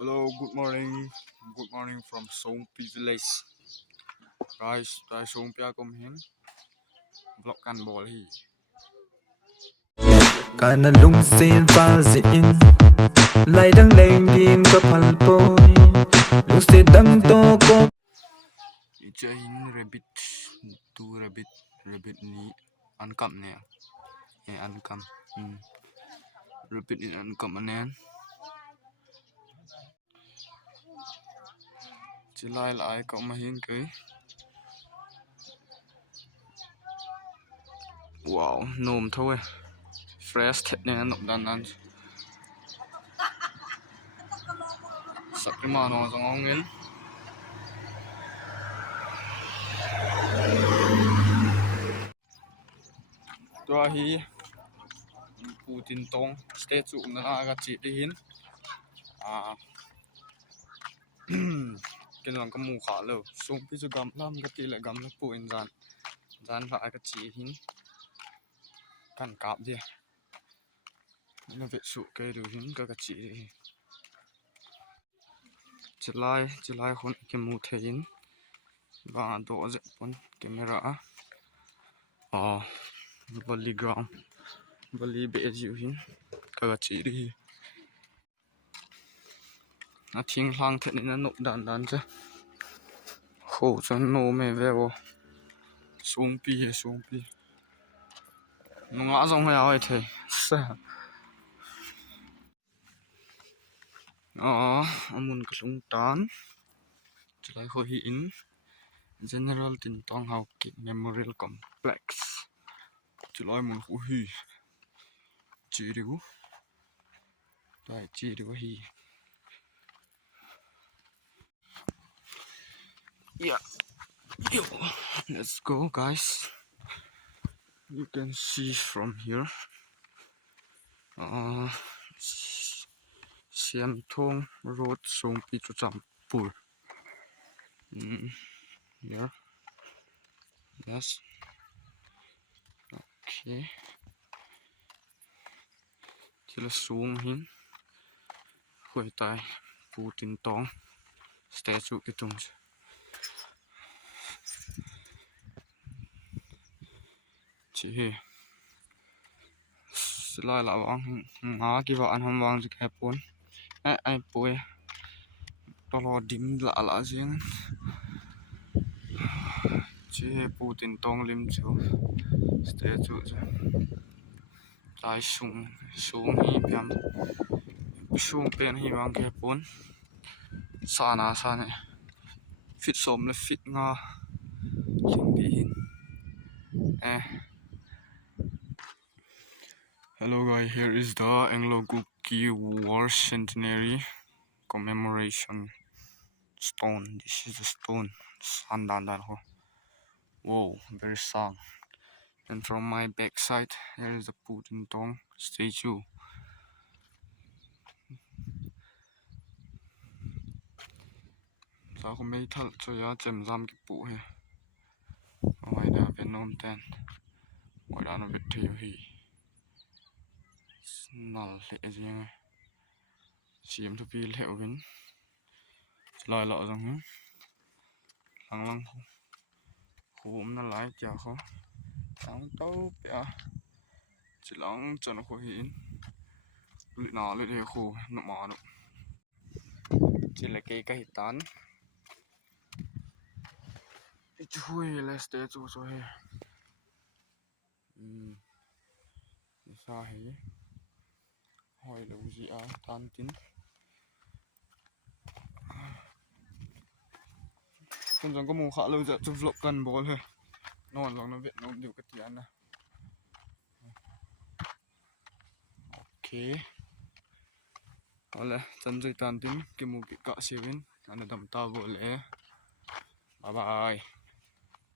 Hello, good morning. Good morning from Songpi village. Guys, tại Songpi kom hin. Vlog kan bol hi. Cả na lung xin pha diện lại đang lên phim có phần bôi lung xin đăng to có Icha hin rabbit, tu rabbit ni ankam nè. Ankam. Rabbit ni ankam anen. Chỉ lại cậu mà hin cái. Wow, nôm thôi. Fresh thịt nè nộp đan ăn. Sắp cái mà nó giống ông ấy. Tua hi Tintong Statue na nakachi dihin. Cái lòng cái mù khá lâu. Xuống pi gam lam cái tỷ lại gam nó phụ in dàn lại cái chỉ hin. Cảnh cạp gì. Nó vệ sụ cây đồ hin cái chỉ đi. Chỉ lại khôn cái mù thế hin. Và độ dẹp con camera. Volley ground. Volley bể dịu hin. Cái chỉ đi. Nó thiên lang thế nên nó nộp đàn chứ. Khổ cho nó mẹ về vô. Xuống pi. Nó ngã rong heo ấy thế. Amun cái lung tán. Chỉ lại khôi hiến. General Tintong Haokip Memorial Complex. Chỉ lại muốn khu hi. Chỉ điếu. Tại chỉ điếu hi. Yeah. Yo, let's go, guys. You can see from here. Tintong Road, Songpi to Champur. Here. Yes. Okay. Chỉ là xuống hin. Khởi tại Tintong Statue cái tung. Chỉ hi. Lại là vang ngã cái vạn hôm vang cái phone. Ai bôi. Đó là dim lạ riêng. Chỉ Tintong lim chú statue chứ. Tại xuống hi biam. Xuống bên hi vang cái phone. Sa này. Fit xôm là fit nga. Linh đi hin. Hello guys, here is the Anglo-Gupki War Centenary commemoration stone. This is the stone. Whoa, very strong. And from my back side, here is the Tintong statue. Sao không mấy thật cho giá chầm giam cái bụ hè. Ngoài đó bên nôm tên. Ngoài đó nó biết thiểu hì. Nà lệ gì nghe. Chiếm thu pi lẹo vĩnh. Lời lọ rằng hả. Lăng khổ nó lái chào khó. Sáng tấu bẻ. Chỉ lắng cho nó khổ hiến. Lụy nọ lụy đề khổ nó mỏ nó. Chỉ là cái hít tán. Chui là statue cho hè. Sao hề. Hỏi là gì tan tín. Con rằng có mù khá lâu giờ cho vlog gần bố thôi. Nó rằng nó viện nó đều cái tiền này. Ok. Đó là chân dây tan tín. Cái mù bị cọ xíu in. Nó đầm to bộ lẽ. Bye bye.